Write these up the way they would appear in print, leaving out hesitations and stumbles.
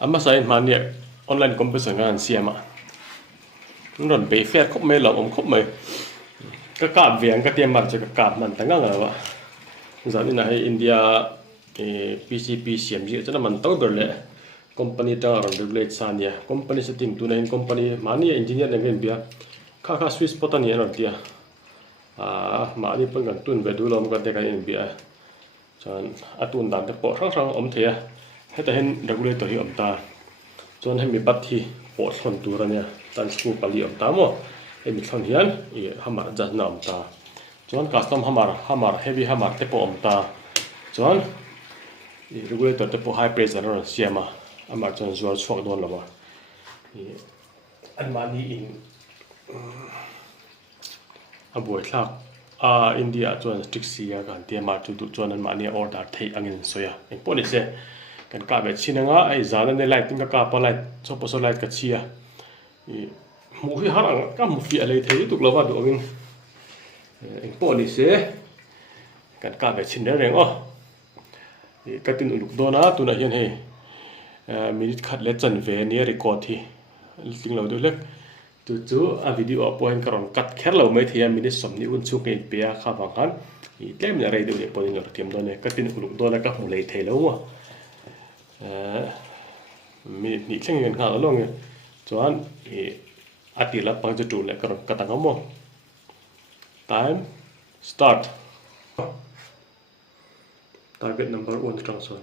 ama sai mania online competition ngan siama ron be fair khop me lo khop me ka kap viang ka tiam mar cha ka kap man tanga nga wa zani na hai India PCP siam ji chana man to berle company ta ron regulate sania company setting tu na company mania engineer na ngen bia kha swiss potan ye ron tia mani pangan tun ve du lom ka te ka in bia chan atun dan te po rang om thea heta hen regulator hi om ta chon hemi bat hi po thon tur ania tan school pali om ta mo hemi thon hian I hamar jas na om ta chon custom hamar heavy hamar te po om ta chon I regulator te po high pressure ron siama amar chon zual chhuak don lawa an mani in a buai thlak India chuan strict sia kan tiama chu tu chuan an mani order thei angin soya en police kan ka be chinanga ai zana ne light ting ka pa light chopo so light ka chia mu hi har ka mu fi alei thei tu lawa do ngin en police kan ka be chin reng o ka tin uluk dona tu na hian he minute khat le chan ve ni record hi ting lo do lek tu chu a video point karon kat kher lo mai thia minute som ni un chu ke pe a kha bang han I tlem na rei do le pon ni tiam do ne ka tin uluk dona ka mu lei thei lo wa minute ni thleng ngen kha lo nge chuan atila pang chu tu le karon katang mo time start target number 1 transfer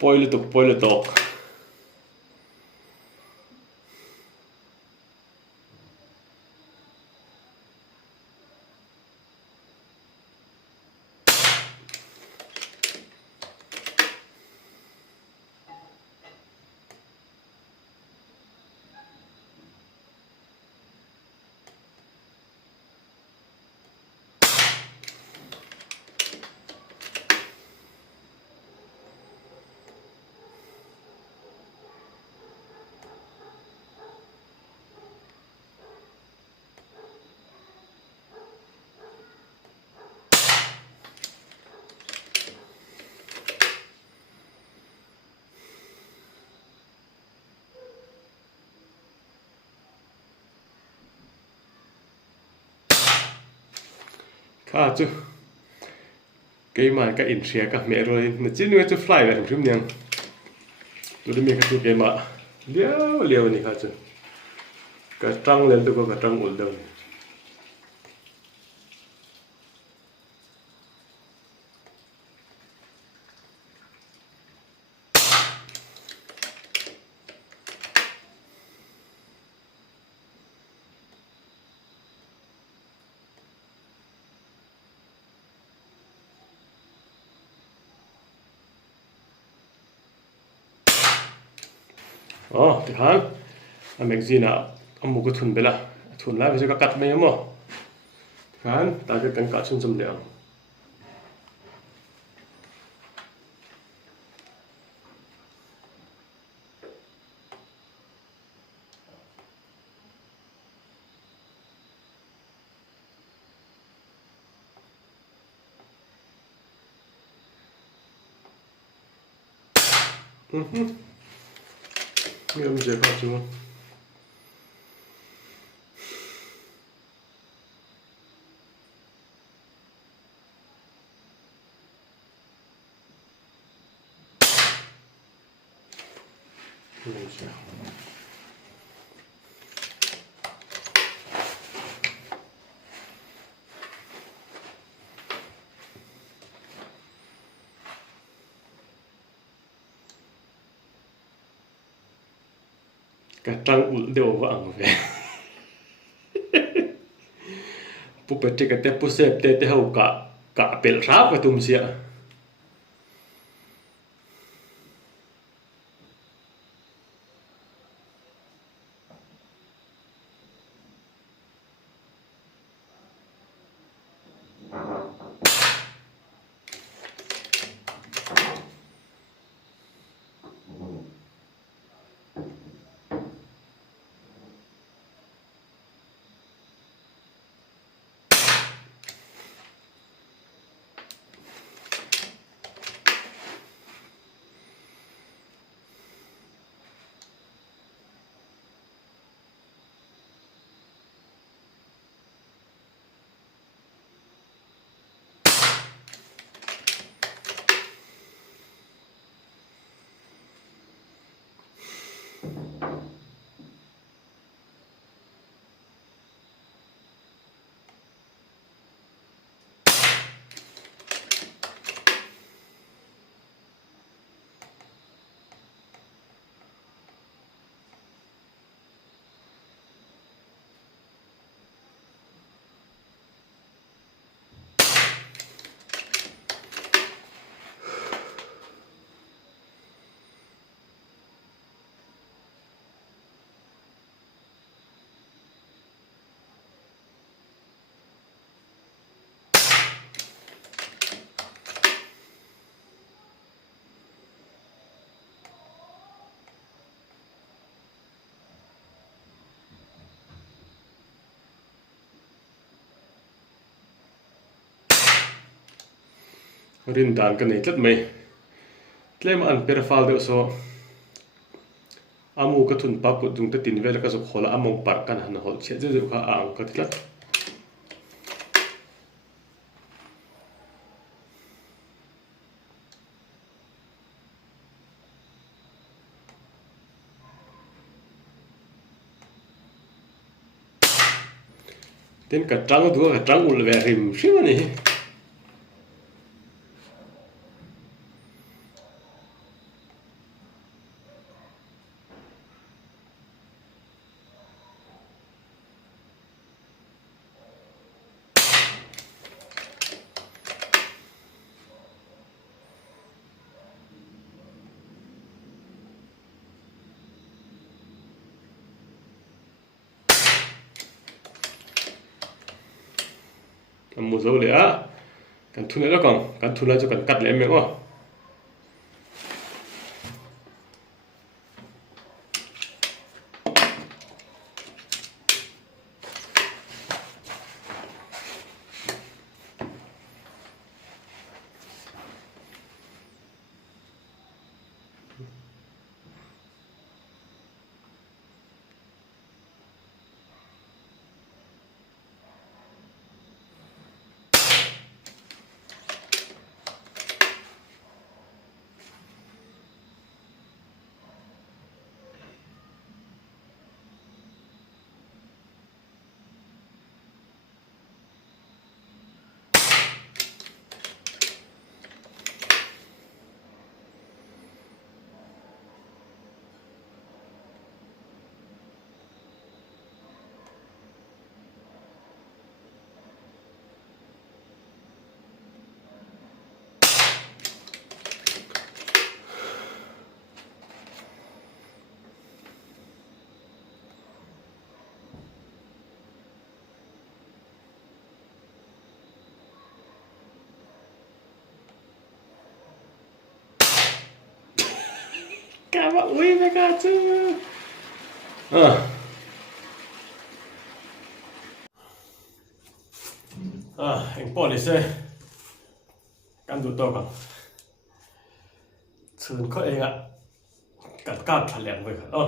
Poilu tok kha chu cái mà cái in share cả mẹ rồi mà chỉ nuôi cho fly về thằng phim nhang tôi đi mình cái cái mà liều liều này kha chu cái trăng lên tôi có cái trăng ổn đâu thì hắn magazine ông mua cái thun bela thun lá bây giờ cắt mấy mà hắn ta cái cắn cắt chung lẹo ไม่รู้จะเข้าจูก็ตั้งอุ่นเดียวว่าอังเวปุ๊บไปเจอกันแต่ปุ๊บเสพเตะเขากะเปิดราบกับตุ้มเสียรินดานกันนี่จัดไหมเล่มอันเปรฟาลเดียวโซอามูกระทุนปักกุดุงตะตินเวลก็จะขอละอามงปักกันหันหอลเชื่อจะข้าอ่างก็ติดละเต้นกระจังดูกระจังอุลเวริมใช่ไหมนี่มูโซเลยอ่ะกันทุนแล้วก่อนกันทุนแล้วจะกันกัดเล่มไหมวะกะว่าอุ้ยไม่กล้าเจอเอ็งปอดเลยเซ่กันดูตัวก่อนสื่นเขาเองอ่ะ cắt cáp thằng lẹng với khát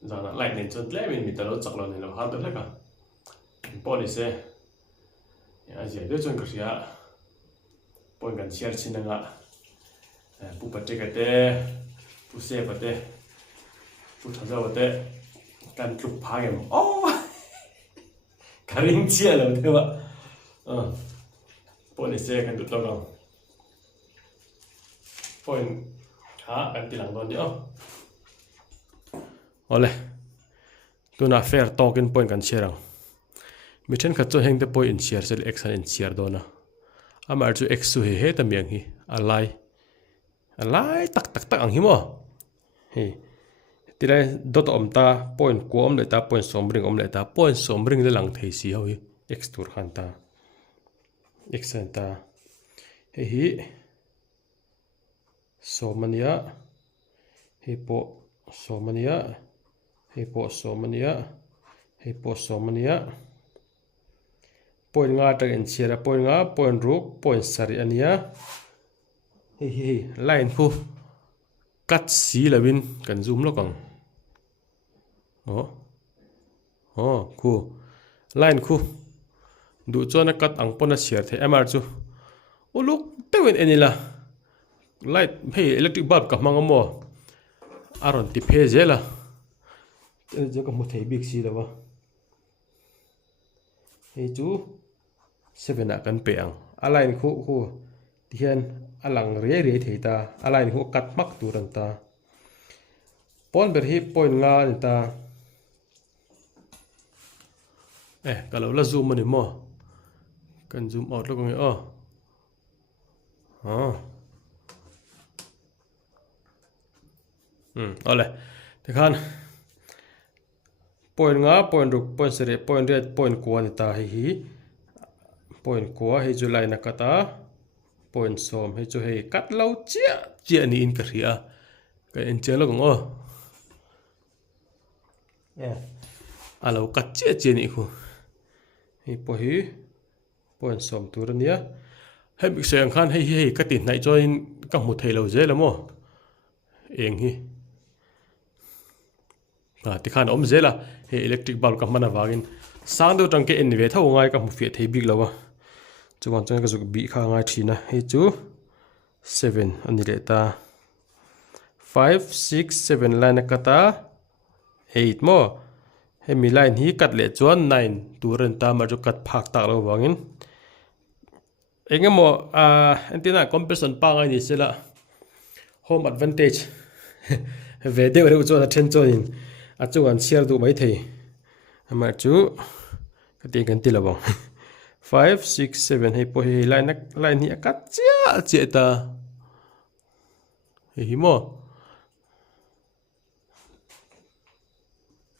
giờ nó lại nên chân lẽ mình tao chọc lần này là hai tuần hết cả policy à giờ đứa chân cái gì à point gần share xin năng à phụ bát cái tê phụ xe bát tê phụ thằng giàu bát têกันจุกพาเกมโอ้การิงเชียเลยเถอะปนเสียกันตุตัวเราปนขากันตีหลังตอนเดียวเอาเลยตัวน่าเฟรต่อกันปนกันเชียร์ไม่เช่นขัดตัวเฮงแต่ปนอินเชียร์เซลเอ็กซ์อินเชียร์โดนนะอามาจูเอ็กซ์สุเฮเฮแต่เมียงฮีอะไรตักอังฮิโมเฮ้ที่ได้ดอทอมตา point กวมเลยตา point สมบริงอมเลยตา point สมบริงได้หลังเทียสีเอาhi x ตัวขันตา x ขันตาเฮ้ยสมมันยะเฮ้ยโปสมมันยะเฮ้ยโปสมมันยะเฮ้ยโปสมมันยะ point งาตะกินเชียร์ point งา point รูป point สริอันนี้เฮ้ย line ผู้กัดสีละวินกัน zoom แล้วกันคู่ไลน์คู่ดูจวนกัดอังปนเสียร์เทอมาร์จูโอ้ลูกเต้นเอ็นี่ละไลน์เฮ้ยอิเล็กทริกบัลบกับมังอมอารอนติเพเจล่ะจะกับมุทเฮบิกซีแล้ววะเฮ้ยจูเซเว่นกันเปียงอะไรนี่คู่ที่เห็นอลังเรียเถียตาอะไรนี่คู่กัดมักตัวรันตาปอนเบอร์ฮีปอยงานี่ตาkalau lah zoom ni mo kan zoom out lo kong ole te khan point nga point ruk point sere point red point kwa ni ta hi point kwa hi ju lai na kata point som hi chu hei kat lau chia ni in ka ria ka en che lo kong alo kat chia ni khu hi po hi point som tur ania hei bik se ang khan hei ka tin nai join ka mu thei lo je lamo eng hi ti khan om je la he electric bulb ka mana wagin sang do tang ke en ve thau ngai ka mu fe thei bik lawa chuan ka zuk bi kha ngai thina hei chu 7 ani le ta 5 6 7 line ka ta 8 moเฮมีไลน์นี้กัดเละจวน9ตัวเรนตามาจุกัดผักตากเราหวังอินเองก็มอันที่น่าคอมเพรสชันปังอันนี้เสร็จละ home advantage เวเดียวเราจวนเทนจวนอินอาจวนเชียร์ดูไม่ทีมาจูก็ตีกันตีละบัง5 6 7ให้พอให้ไลน์นี้กัดเจ้าตาเฮ้ยโม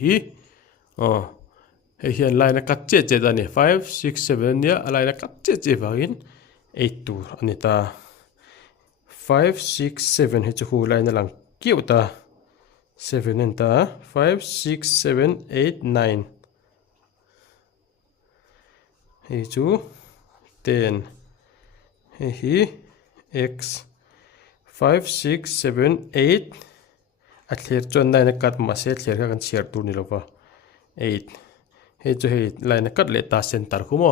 เฮียนไลน์นักกัดเจ็ดอันนี้5 6 7เนี่ยไลน์นักกัดเจ็ดฟังอิน8ตัวอันนี้ตา5 6 7ให้จะหูไลน์นั่นหลังเกี่ยวตา7นั่นตา5 6 7 8 9ให้จู10ให้ฮี x 5 6 7 8อัดเลียร์จนได้นักกัดมาเสียเลียร์กันเชียร์ตัวนี้หรอปะ8ให้จะให้ไลน์นักกัดเลต้าเซนเตอร์คุ้ม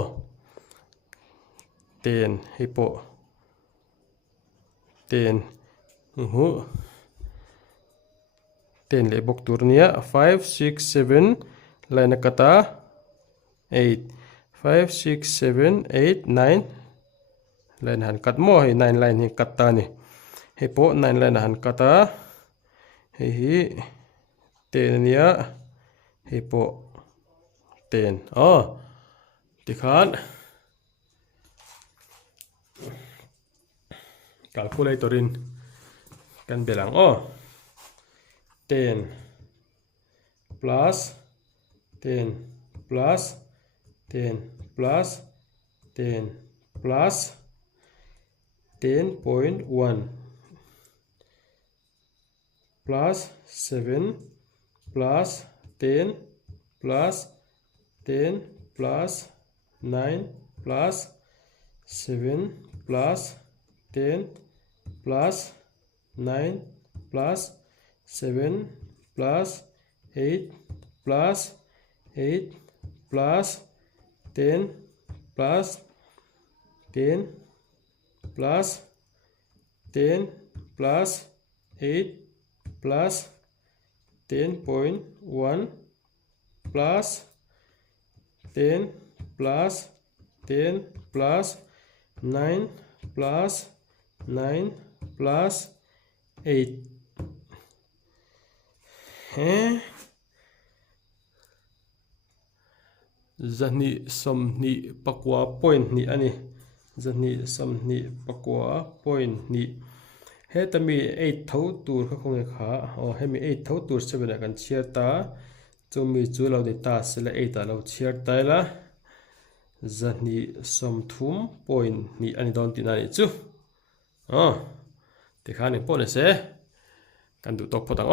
10ให้โป10เลบกตัวนี้5 6 7ไลน์นักกัด8 5 6 7 8 9ไลน์หันกัดโม่ให้9ไลน์ให้กัดตานี่ให้โป9ไลน์หันกัดตาให้10ให้โป10ที่ขัน calculatorin kan bilang 10 plus 10 plus 10 plus 10 plus 10.1 plus 7 plus 10 plus 10 plus 9 plus 7 plus 10 plus 9 plus 7 plus 8 plus 8 plus 10 plus 10 plus 10 plus 8 plus 10.1 plus 10 plus 10 plus 9 plus 9 plus 8. Zani som ni pakwa point ni ani. Zani som ni pakwa point ni. He tami 8 thau tur kha khong kha o he mi 8 thau tur 7 kan chiar ta chumi chu lo de ta sele 8 a lo chiar ta la zani som thum point ni ani don tin ani chu te kha ni pon se kan du tok potang